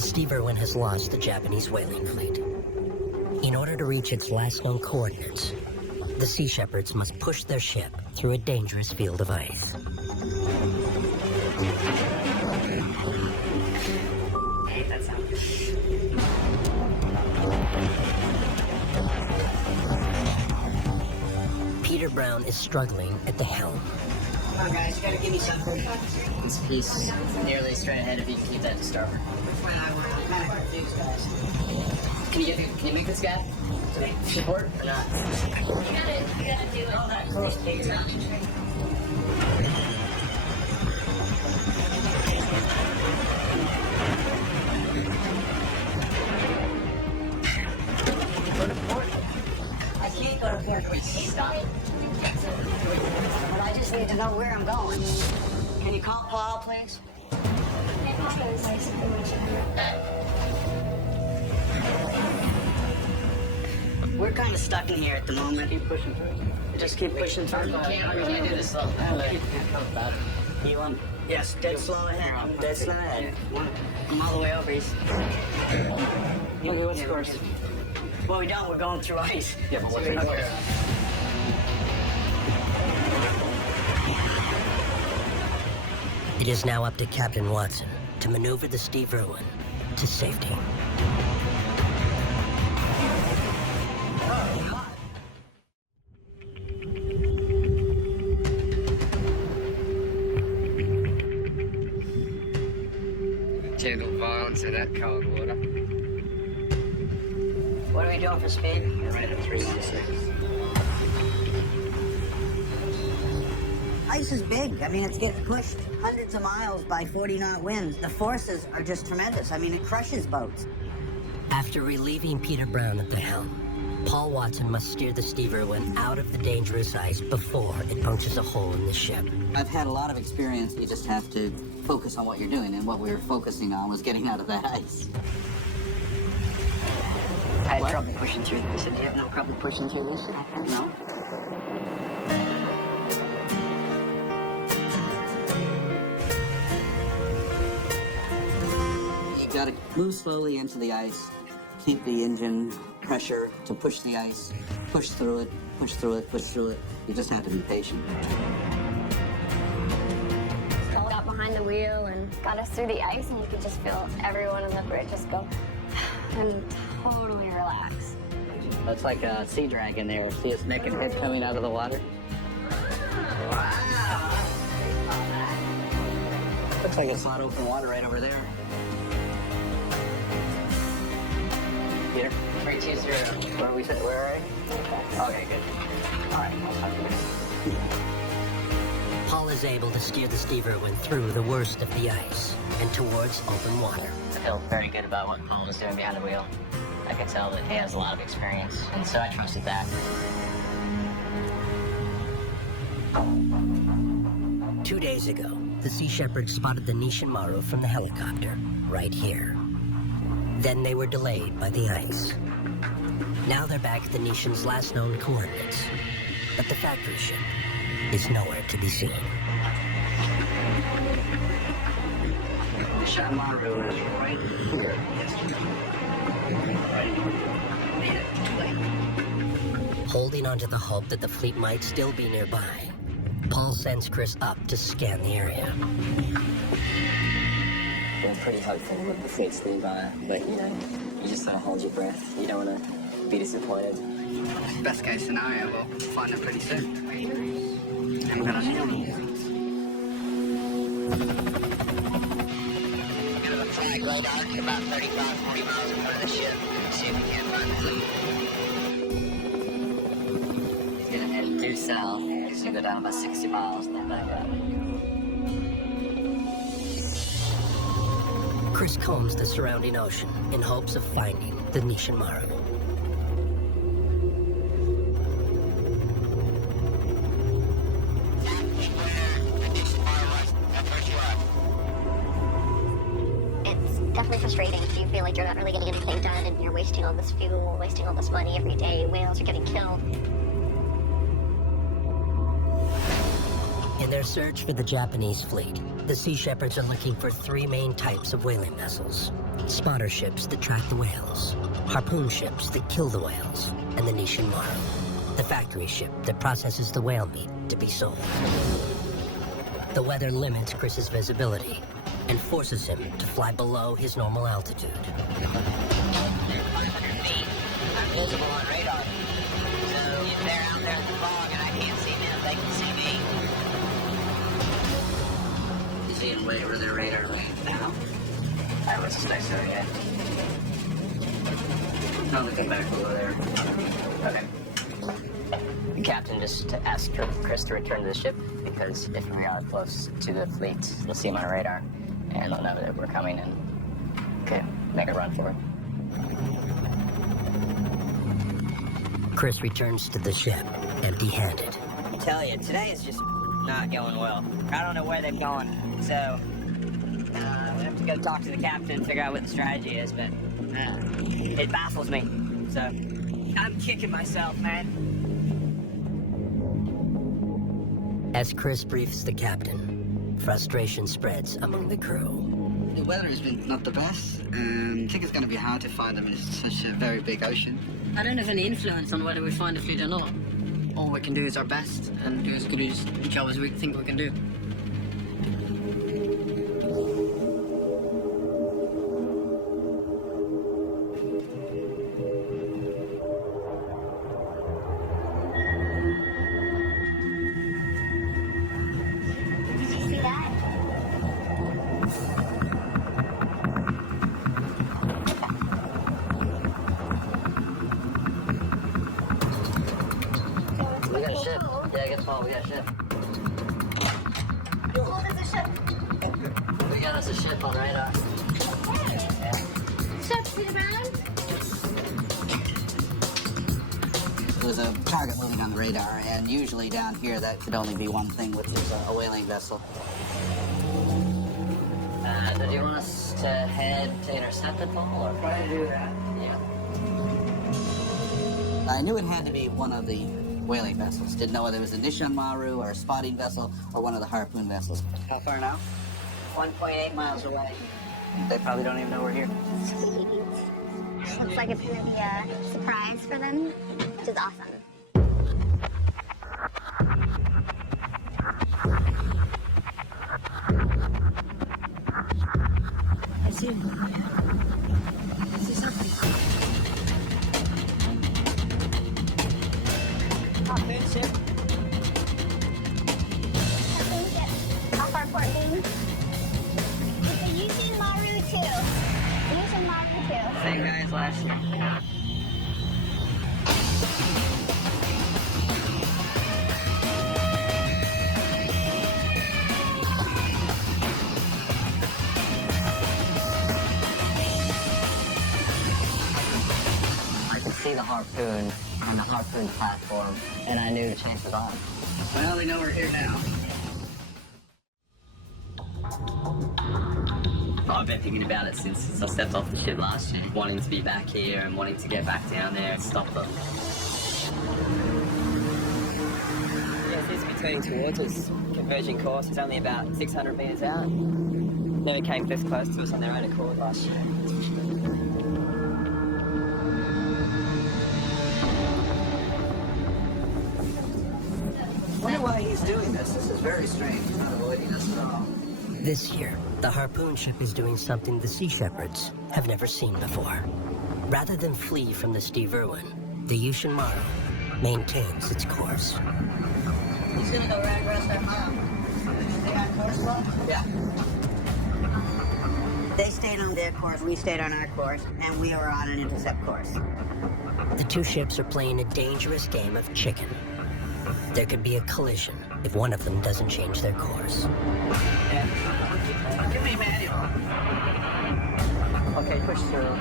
The Steve Irwin has lost the Japanese whaling fleet. In order to reach its last known coordinates, the Sea Shepherds must push their ship through a dangerous field of ice. I hate that sound. Peter Brown is struggling at the helm. Come on, guys, you gotta give me something. This piece nearly straight ahead if you can keep that to starboard. Which one I want? I'm kind of confused, guys. Can you make this guy support or not? You gotta do it. All that close, Peter. Go to port. I can't go to port. Stop. But I just need to know where I'm going. Can you call Paul, please? We're kind of stuck in here at the moment. Keep pushing through. Just keep pushing through. I can't do this slow. You want? Yes, dead slow ahead. Dead slow ahead. I'm all the way over. Okay, what's the course? Well, we don't. We're going through ice. Yeah, but what's the course? It is now up to Captain Watson to maneuver the Steve Irwin to safety. Gentle violence in that cold water. What are we doing for speed? You're right at 396. Ice is big. I mean, it's getting pushed hundreds of miles by 40-knot winds. The forces are just tremendous. I mean, it crushes boats. After relieving Peter Brown at the helm, Paul Watson must steer the Steve Irwin out of the dangerous ice before it punches a hole in the ship. I've had a lot of experience. You just have to focus on what you're doing, and what we were focusing on was getting out of that ice. I had trouble pushing through this. Did you have no trouble pushing through this? No? You gotta move slowly into the ice. Keep the engine pressure to push the ice. Push through it, push through it, push through it. You just have to be patient. Got behind the wheel and got us through the ice, and you could just feel everyone in the bridge just go and totally relax. That's like a sea dragon there. See its neck and head coming out of the water? Wow! Looks like it's not open water right over there. Peter? 320. Where are we? Where are we? Okay, good. All right, I'll talk to you. Paul is able to steer the Steve Irwin through the worst of the ice and towards open water. I felt very good about what Paul was doing behind the wheel. I could tell that he has a lot of experience, and so I trusted that. 2 days ago, the Sea Shepherds spotted the Nishin Maru from the helicopter, right here. Then they were delayed by the ice. Now they're back at the Nishin's last known coordinates, but the factory ship is nowhere to be seen. The Shamaru is right here. Holding onto the hope that the fleet might still be nearby, Paul sends Chris up to scan the area. We're pretty hopeful that the fleet's nearby, but you know, you just gotta hold your breath. You don't want to be disappointed. Best case scenario, we'll find them pretty soon. And we're gonna see them. We're gonna flag right out about 35, 40 miles in front of the ship. See if we can't find the fleet. He's gonna head due south. He's gonna go down about 60 miles and then back up. Chris combs the surrounding ocean in hopes of finding the Nishin Maru. It's definitely frustrating. You feel like you're not really getting anything done, and you're wasting all this fuel, wasting all this money every day. Whales are getting killed. In In their search for the Japanese fleet, the Sea Shepherds are looking for three main types of whaling vessels. Spotter ships that track the whales, harpoon ships that kill the whales, and the Nishin Maru, the factory ship that processes the whale meat to be sold. The weather limits Chris's visibility and forces him to fly below his normal altitude. 500 feet. I'm visible on radar. So if they're out there in the fog and I can't see them, they can see me. You see them way over their radar now. I was stay so yeah. I'll look back over there. Okay. The captain just asked Chris to return to the ship because if we are close to the fleet, they'll see him on radar and they'll know that we're coming and make a run for it. Chris returns to the ship, empty-handed. I tell you, today is just not going well. I don't know where they've gone, so we have to go talk to the captain and figure out what the strategy is, but it baffles me. So I'm kicking myself, man. As Chris briefs the captain, frustration spreads among the crew. The weather has been not the best. I think it's going to be hard to find them in such a very big ocean. I don't have any influence on whether we find the fleet or not. All we can do is our best and do as good a job as we think we can do. See that? We got a ship. Yeah, guess what? We got a ship. Oh, there's a ship. We got us a ship on radar. Ship, see the ground? There's a target moving on the radar, and usually down here that could only be one thing, which is a whaling vessel. Do you want us to head to intercept it, Paul? Or Try to do that. yeah. I knew it had to be one of the whaling vessels. Didn't know whether it was a Nishin Maru or a spotting vessel or one of the harpoon vessels. How far now? 1.8 miles away. They probably don't even know we're here. Sweet. Looks like it's gonna be a surprise for them, which is awesome. I see him. I see something. Harpoon ship. Off our port beam. It's a Yushin Maru 2. Yushin Maru 2. Same guy as last year. I could see the harpoon on the harpoon platform, and I knew the chance was on. Well, we know we're here now. I've been thinking about it since I stepped off the ship last year, wanting to be back here and wanting to get back down there and stop them. Yeah, it seems to be turning towards us. Converging course is only about 600 meters out. Never came this close to us on their own accord last year. I wonder why he's doing this. This is very strange. He's not avoiding us at all. This year, the harpoon ship is doing something the Sea Shepherds have never seen before. Rather than flee from the Steve Irwin, the Yushin Maru maintains its course. He's gonna go right across that mile. Stay on course, Bob? Yeah. They stayed on their course, we stayed on our course, and we were on an intercept course. The two ships are playing a dangerous game of chicken. There could be a collision if one of them doesn't change their course. Give me manual. Okay, push through.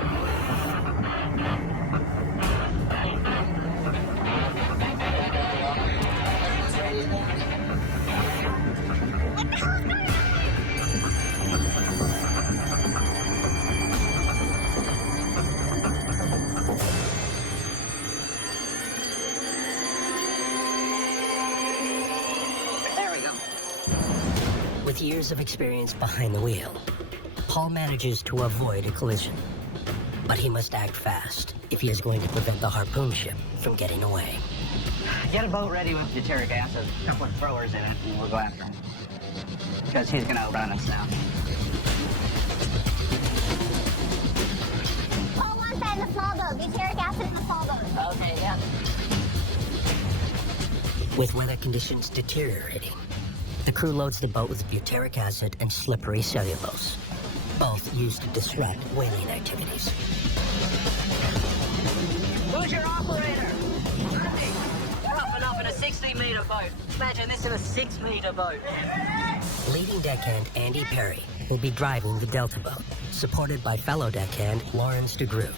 years of experience behind the wheel, Paul manages to avoid a collision. But he must act fast if he is going to prevent the harpoon ship from getting away. Get a boat ready with deuteric acid, a couple of throwers in it, and we'll go after him. Because he's gonna outrun us now. Paul wants that in the small boat. Butyric acid in the small boat. Okay, yeah. With weather conditions deteriorating, the crew loads the boat with butyric acid and slippery cellulose, both used to disrupt whaling activities. Who's your operator? We're up and up in a 60-meter boat. Imagine this in a 6-meter boat. Leading deckhand Andy Perry will be driving the Delta boat, supported by fellow deckhand Lawrence DeGroot.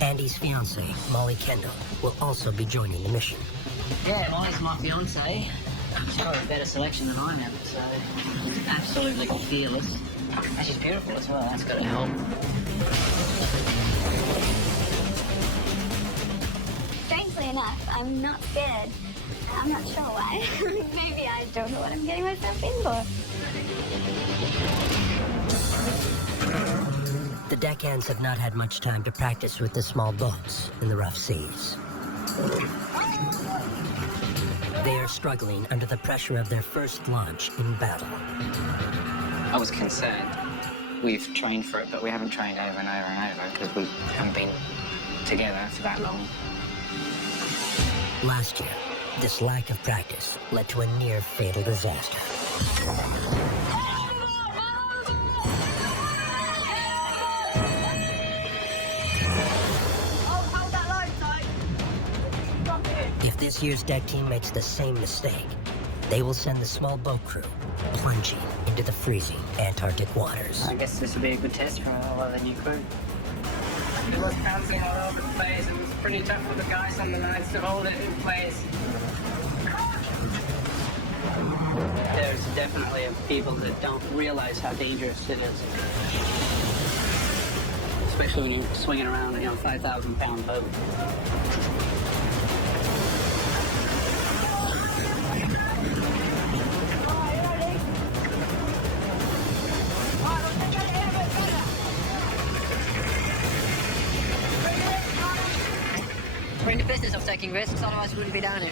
Andy's fiancée, Molly Kendall, will also be joining the mission. Yeah, Molly's my fiance. She's got a better selection than I am, so absolutely fearless. And she's beautiful as well, that's gotta help. Strangely enough, I'm not scared. I'm not sure why. Maybe I don't know what I'm getting myself in for. The deckhands have not had much time to practice with the small boats in the rough seas. They are struggling under the pressure of their first launch in battle. I was concerned. We've trained for it, but we haven't trained over and over and over because we haven't been together for that long. Last year, this lack of practice led to a near fatal disaster. If this year's deck team makes the same mistake, they will send the small boat crew plunging into the freezing Antarctic waters. I guess this would be a good test for a lot of the new crew. It was bouncing all over the place. It was pretty tough for the guys on the nights to hold it in place. There's definitely people that don't realize how dangerous it is. Especially when you're swinging around a 5,000-pound boat. We're in the business of taking risks, otherwise we wouldn't be down here.